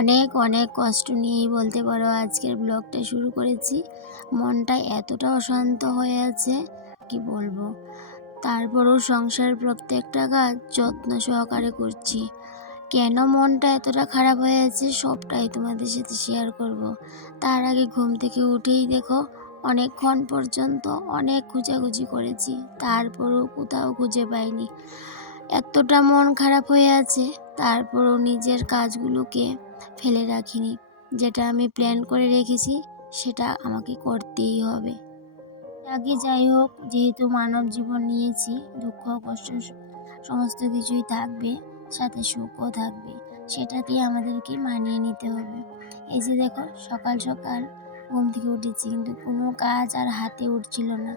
অনেক অনেক কষ্ট নিয়েই বলতে পারো আজকের ব্লগটা শুরু করেছি। মনটা এতটা অশান্ত হয়ে আছে কি বলবো। তারপরও সংসারের প্রত্যেকটা কাজ যত্ন সহকারে করছি। কেন মনটা এতটা খারাপ হয়ে আছে সবটাই তোমাদের সাথে শেয়ার করব। তার আগে ঘুম থেকে উঠেই দেখো অনেকক্ষণ পর্যন্ত অনেক খোঁজাখুঁজি করেছি, তারপরও কোথাও খুঁজে পাইনি। এতটা মন খারাপ হয়ে আছে, তারপরও নিজের কাজগুলোকে ফেলে রাখিনি। যেটা আমি প্ল্যান করে রেখেছি সেটা আমাকে করতেই হবে। আগে যাই হোক, যেহেতু মানব জীবন নিয়েছি, দুঃখ কষ্ট সমস্ত কিছুই থাকবে, সাথে সুখও থাকবে। সেটাকে আমাদেরকে মানিয়ে নিতে হবে। এই যে দেখো, সকাল সকাল ঘুম থেকে উঠেছি কিন্তু কোনো কাজ আর হাতে উঠছিল না।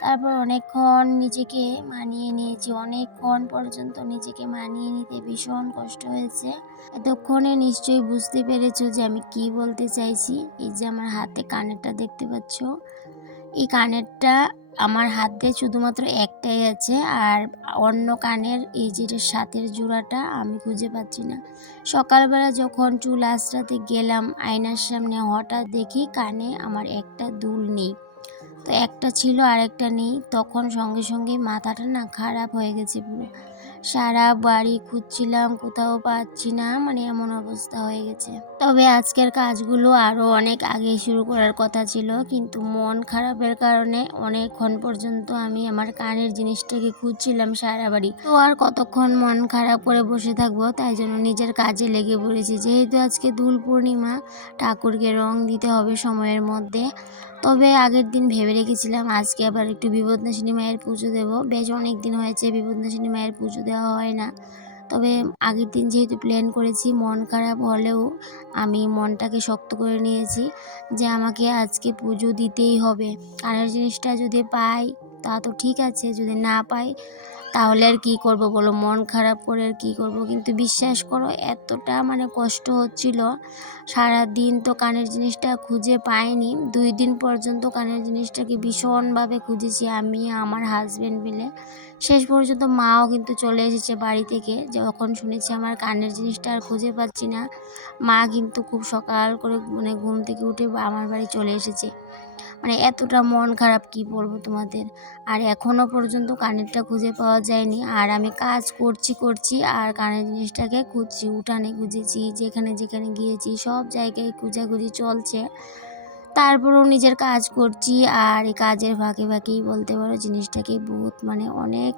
তারপর অনেকক্ষণ নিজেকে মানিয়ে নিয়েছি, অনেকক্ষণ পর্যন্ত নিজেকে মানিয়ে নিতে ভীষণ কষ্ট হয়েছে। এতক্ষণে নিশ্চয়ই বুঝতে পেরেছো যে আমি কি বলতে চাইছি। এই যে আমার হাতে কানেরটা দেখতে পাচ্ছ, এই কানেরটা আমার হাতে শুধুমাত্র একটাই আছে, আর অন্য কানের এই যেটা সাথের জোড়াটা আমি খুঁজে পাচ্ছি না। সকালবেলা যখন চুল আঁচড়াতে গেলাম আয়নার সামনে, হঠাৎ দেখি কানে আমার একটা দুল নেই। তো একটা ছিল আর একটা নেই। তখন সঙ্গে সঙ্গে মাথাটা না খারাপ হয়ে গেছে পুরো। সারা বাড়ি খুঁজছিলাম, কোথাও পাচ্ছি না, মানে এমন অবস্থা হয়ে গেছে। তবে আজকের কাজগুলো আরও অনেক আগে শুরু করার কথা ছিল, কিন্তু মন খারাপের কারণে অনেকক্ষণ পর্যন্ত আমি আমার কানের জিনিসটাকে খুঁজছিলাম সারা বাড়ি। তো আর কতক্ষণ মন খারাপ করে বসে থাকবো, তাই জন্য নিজের কাজে লেগে পড়েছি। যেহেতু আজকে দোল পূর্ণিমা, ঠাকুরকে রং দিতে হবে সময়ের মধ্যে। তবে আগের দিন ভেবে রেখেছিলাম আজকে আবার একটু বিপদনাশিনী মায়ের পুজো দেবো। বেশ অনেক দিন হয়েছে বিপদনাশিনী মায়ের পুজো দেওয়া হয় না। তবে আগের দিন যেহেতু প্ল্যান করেছি, মন খারাপ হলেও আমি মনটাকে শক্ত করে নিয়েছি যে আমাকে আজকে পুজো দিতেই হবে। কানের জিনিসটা যদি পাই তা তো ঠিক আছে, যদি না পাই তাহলে আর কি করব বলো, মন খারাপ করে আর কি করব। কিন্তু বিশ্বাস করো, এতটা কষ্ট হচ্ছিল। সারা দিন তো কানের জিনিসটা খুঁজে পাইনি, 2 দিন পর্যন্ত কানের জিনিসটাকে ভীষণভাবে খুঁজেছি আমি আমার হাজব্যান্ড মিলে। শেষ পর্যন্ত মাও কিন্তু চলে এসেছে বাড়ি থেকে, যখন শুনেছি আমার কানের জিনিসটা আর খুঁজে পাচ্ছি না। মা কিন্তু খুব সকাল করে ঘুম থেকে উঠে আমার বাড়ি চলে এসেছে। এতটা মন খারাপ কি বলবো তোমাদের। আর এখনো পর্যন্ত কানেরটা খুঁজে পাওয়া যায়নি, আর আমি কাজ করছি আর কানের জিনিসটাকে খুঁজছি। উঠানে খুঁজেছি, যেখানে যেখানে গিয়েছি সব জায়গায় খোঁজাখুঁজি চলছে। তারপরেও নিজের কাজ করছি, আর এই কাজের ফাঁকে ফাঁকেই বলতে পারো জিনিসটাকে বহুত অনেক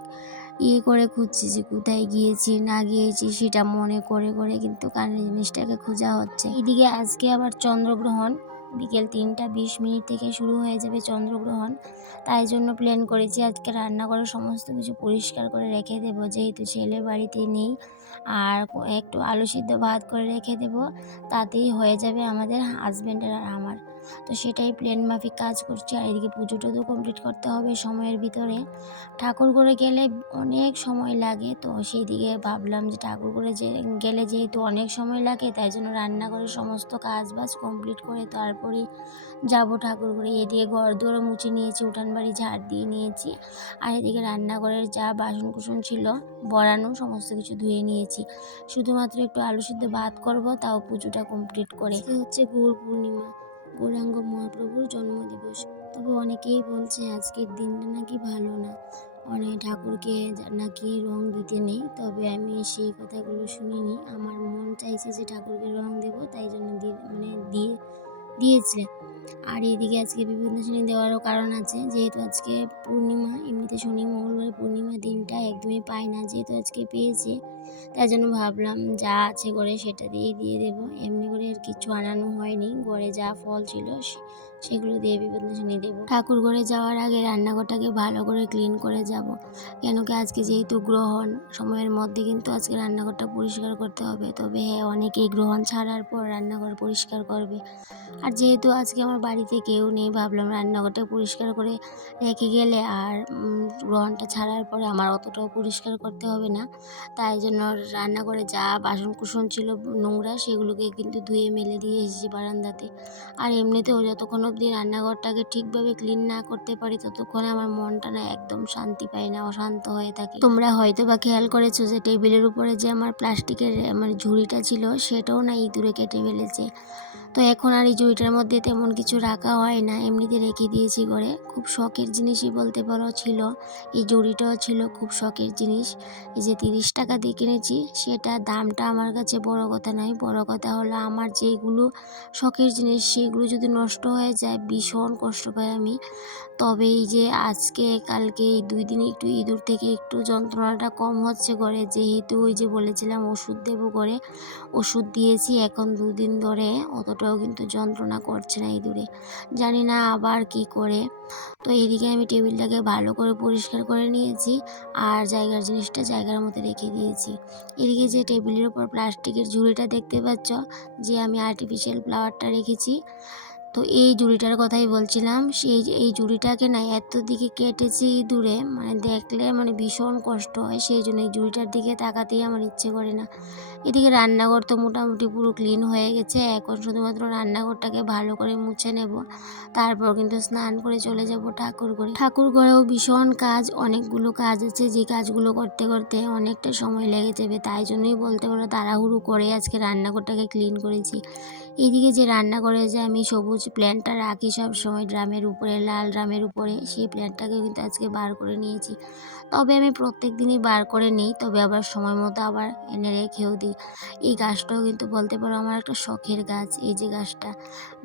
করে খুঁজছি যে কোথায় গিয়েছি না গিয়েছি সেটা মনে করে করে কিন্তু কানের জিনিসটাকে খোঁজা হচ্ছে। এদিকে আজকে আবার চন্দ্রগ্রহণ, বিকেল 3টা 20 মিনিট থেকে শুরু হয়ে যাবে চন্দ্রগ্রহণ। তাই জন্য প্ল্যান করেছি আজকে রান্নাঘরে সমস্ত কিছু পরিষ্কার করে রেখে দেবো, যেহেতু ছেলে বাড়িতে নেই। আর একটু আলু সিদ্ধ ভাত করে রেখে দেবো, তাতেই হয়ে যাবে আমাদের হাজব্যান্ডের আর আমার। তো সেটাই প্ল্যান মাফিক কাজ করছি। আর এদিকে পুজোটা তো কমপ্লিট করতে হবে সময়ের ভিতরে। ঠাকুর ঘরে গেলে অনেক সময় লাগে, তো সেই দিকে ভাবলাম যে ঠাকুর ঘরে গেলে যেহেতু অনেক সময় লাগে, তাই জন্য রান্নাঘরের সমস্ত কাজ বাজ কমপ্লিট করে তারপরে যাব ঠাকুর ঘরে। এদিকে ঘর দুয়ারও মুছে নিয়েছি, উঠান বাড়ি ঝাড় দিয়ে নিয়েছি। আর এদিকে রান্নাঘরের যা বাসন কুসন ছিল বড়ানো সমস্ত কিছু ধুয়ে নিয়েছি। শুধুমাত্র একটু আলু সিদ্ধ ভাত করব, তাও পুজোটা কমপ্লিট করে। হচ্ছে গৌর পূর্ণিমা, গৌরাঙ্গ মহাপ্রভুর জন্মদিবস। তবে অনেকেই বলছে আজকের দিনটা নাকি ভালো না, অনেক ঠাকুরকে নাকি রং দিতে নেই। তবে আমি সেই কথাগুলো শুনিনি, আমার মন চাইছে যে ঠাকুরকে রং দেবো, তাই জন্য দিয়েছিলেন। আর এদিকে আজকে বিপদনাশিনী দেওয়ারও কারণ আছে, যেহেতু আজকে পূর্ণিমা। এমনিতে শনি মঙ্গলবার পূর্ণিমা দিনটা একদমই পাই না, যেহেতু আজকে পেয়েছে তাই জন্য ভাবলাম যা আছে ঘরে সেটা দিয়ে দেবো। এমনি করে আর কিছু আনানো হয়নি, ঘরে যা ফল ছিল সেগুলো দিয়ে বিপদনাশিনী দেবো। ঠাকুর ঘরে যাওয়ার আগে রান্নাঘরটাকে ভালো করে ক্লিন করে যাব, কেন কি আজকে যেহেতু গ্রহণ, সময়ের মধ্যে কিন্তু আজকে রান্নাঘরটা পরিষ্কার করতে হবে। তবে হ্যাঁ, অনেকেই গ্রহণ ছাড়ার পর রান্নাঘর পরিষ্কার করবে। আর যেহেতু আজকে আমার বাড়িতে কেউ নেই, ভাবলাম রান্নাঘরটা পরিষ্কার করে রেখে গেলে আর গ্রহণটা ছাড়ার পরে আমার অতটাও পরিষ্কার করতে হবে না। তাই জন্য রান্নাঘরে যা বাসন কুসন ছিল নোংরা সেগুলোকে কিন্তু ধুয়ে মেলে দিয়ে এসেছি বারান্দাতে। আর এমনিতেও যতক্ষণ অবধি রান্নাঘরটাকে ঠিকভাবে ক্লিন না করতে পারি ততক্ষণে আমার মনটা না একদম শান্তি পায় না, অশান্ত হয়ে থাকে। তোমরা হয়তো বা খেয়াল করেছো যে টেবিলের উপরে যে আমার প্লাস্টিকের ঝুড়িটা ছিল সেটাও না ইঁদুরে কেটে ফেলেছে। তো এখন আর এই ঝুড়িটার মধ্যে তেমন কিছু রাখা হয় না, এমনিতে রেখে দিয়েছি ঘরে। খুব শখের জিনিসই বলতে পারো ছিল, এই ঝুড়িটাও ছিল খুব শখের জিনিস। এই যে 30 টাকা দিয়ে কিনেছি, সেটা দামটা আমার কাছে বড় কথা নয়, বড় কথা হলো আমার যেগুলো শখের জিনিস সেগুলো যদি নষ্ট হয়ে যায় ভীষণ কষ্ট পাই আমি। তবে এই যে আজকে কালকে এই 2 দিনে একটু ইঁদুর থেকে একটু যন্ত্রণাটা কম হচ্ছে ঘরে, যেহেতু ওই যে বলেছিলাম ওষুধ দেবো করে, ওষুধ দিয়েছি। এখন 2 দিন ধরে অতটাও কিন্তু যন্ত্রণা করছে না ইঁদুরে, জানি না আবার কি করে। তো এইদিকে আমি টেবিলটাকে ভালো করে পরিষ্কার করে নিয়েছি আর জায়গার জিনিসটা জায়গার মধ্যে রেখে দিয়েছি। এদিকে যে টেবিলের উপর প্লাস্টিকের ঝুড়িটা দেখতে পাচ্ছ, যে আমি আর্টিফিশিয়াল ফ্লাওয়ারটা রেখেছি, তো এই ঝুড়িটার কথাই বলছিলাম। এই ঝুড়িটাকে না এত দিকে কেটেছে ইঁদুরে, দেখলে ভীষণ কষ্ট হয়, সেই জন্য এই ঝুড়িটার দিকে তাকাতেই আমার ইচ্ছে করে না। এদিকে রান্নাঘর তো মোটামুটি পুরো ক্লিন হয়ে গেছে, এখন শুধুমাত্র রান্নাঘরটাকে ভালো করে মুছে নেব, তারপর কিন্তু স্নান করে চলে যাব ঠাকুর ঘরেও ভীষণ কাজ, অনেকগুলো কাজ আছে, যে কাজগুলো করতে করতে অনেকটা সময় লেগে যাবে, তাই জন্যই বলতে পারো তাড়াহুড়ো করে আজকে রান্নাঘরটাকে ক্লিন করেছি। এদিকে যে রান্নাঘরে যে আমি সবুজ প্ল্যান্টটা রাখি সব সময় ড্রামের উপরে, লাল ড্রামের উপরে, সেই প্ল্যান্টটাকে কিন্তু আজকে বার করে নিয়েছি। তবে আমি প্রত্যেক দিনই বার করে নিই, তবে আবার সময় মতো আবার এনে রেখেও দিই। এই গাছটাও কিন্তু বলতে পারো আমার একটা শখের গাছ। এই যে গাছটা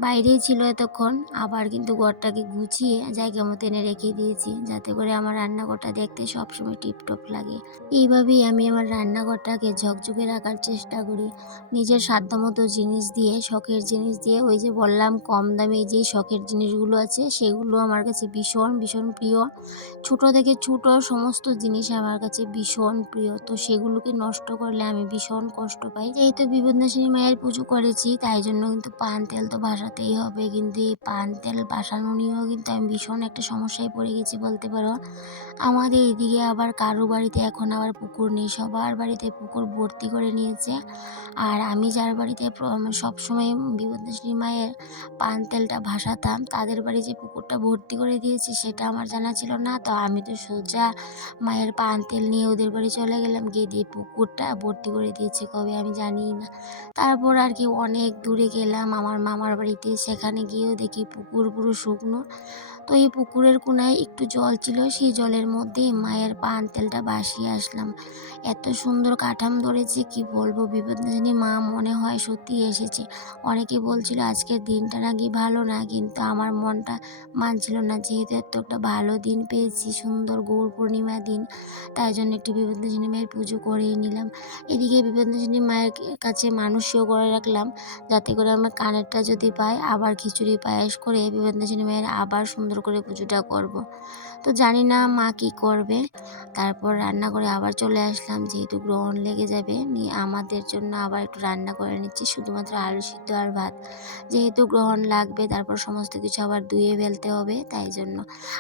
বাইরেই ছিল এতক্ষণ, আবার কিন্তু ঘরটাকে গুছিয়ে জায়গা মতো এনে রেখে দিয়েছি, যাতে করে আমার রান্নাঘরটা দেখতে সবসময় টিপটপ লাগে। এইভাবেই আমি আমার রান্নাঘরটাকে ঝকঝকে রাখার চেষ্টা করি, নিজের সাধ্যমতো জিনিস দিয়ে, শখের জিনিস দিয়ে। ওই যে বললাম কম দামে যেই শখের জিনিসগুলো আছে সেগুলো আমার কাছে ভীষণ ভীষণ প্রিয়। ছোট থেকে ছোট সমস্ত জিনিস আমার কাছে ভীষণ প্রিয়, তো সেগুলোকে নষ্ট করলে আমি ভীষণ কষ্ট পাই। যেহেতু বিপদনাশিনী মায়ের পুজো করেছি, তাই জন্য কিন্তু পান তেল তো বাসাতেই হবে, কিন্তু এই পান তেল বাসানো নিয়েও কিন্তু আমি ভীষণ একটা সমস্যায় পড়ে গেছি বলতে পারো। আমাদের এদিকে আবার কারো বাড়িতে এখন আবার পুকুর নেই, সবার বাড়িতে পুকুর ভর্তি করে নিয়েছে। আর আমি যার বাড়িতে সবসময় বিপদনাশিনী মায়ের পান তেলটা ভাসাতাম, তাদের বাড়ি যে পুকুরটা ভর্তি করে দিয়েছে সেটা আমার জানা ছিল না। তো আমি তো সোজা মায়ের পান তেল নিয়ে ওদের বাড়ি চলে গেলাম, গিয়ে দিয়ে পুকুরটা ভর্তি করে দিয়েছে কবে আমি জানিই না। তারপর আর কি অনেক দূরে গেলাম আমার মামার বাড়িতে, সেখানে গিয়েও দেখি পুকুর পুরো শুকনো। তো এই পুকুরের কোনায় একটু জল ছিল, সেই জলের মধ্যেই মায়ের পান তেলটা ভাসিয়ে আসলাম। এত সুন্দর কাঠাম ধরেছে কি বলবো, বিপদনাশিনী মা মনে হয় সত্যি এসেছে। অনেকে বলছিল আজকের দিনটা নাকি ভালো না, কিন্তু আমার মনটা মানছিল না, যেহেতু এত একটা ভালো দিন পেয়েছি, সুন্দর গৌর পূর্ণিমা দিন, তাই জন্য একটু বিপদনাশিনী মায়ের পুজো করেই নিলাম। এদিকে বিপদনাশিনী মায়ের কাছে মানসিও করে রাখলাম, যাতে করে আমার কানেরটা যদি পাই আবার খিচুড়ি পায়েস করে বিপদনাশিনী মায়ের আবার সুন্দর করে পুজোটা করব। তো জানি না মা কী করবে। তারপর রান্না করে আবার চলে আসলাম, যেহেতু গ্রহণ লেগে যাবে, নিয়ে আমাদের জন্য আবার একটু রান্না করে নিচ্ছি, শুধুমাত্র আলু সিদ্ধ আর ভাত, যেহেতু গ্রহণ লাগবে, তারপর সমস্ত কিছু আবার ধুয়ে ফেলতে হবে, তাই জন্য।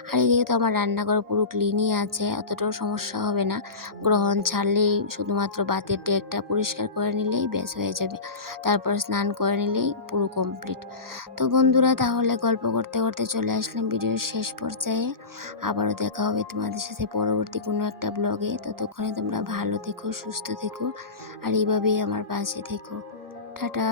আর এদিকে তো আমার রান্নাঘর পুরো ক্লিনই আছে, অতটাও সমস্যা হবে না। গ্রহণ ছাড়লেই শুধুমাত্র বাতের ডেকটা পরিষ্কার করে নিলেই ব্যাস হয়ে যাবে, তারপর স্নান করে নিলেই পুরো কমপ্লিট। তো বন্ধুরা, তাহলে গল্প করতে করতে চলে আসলাম ভিডিওর শেষ পর্যায়ে। আবারও দেখা হবে তোমাদের সাথে পরবর্তী কোনো একটা ব্লগে। ততক্ষণে তোমরা ভালো থেকো, সুস্থ থেকো, আর এইভাবেই আমার পাশে থেকো। টাটা।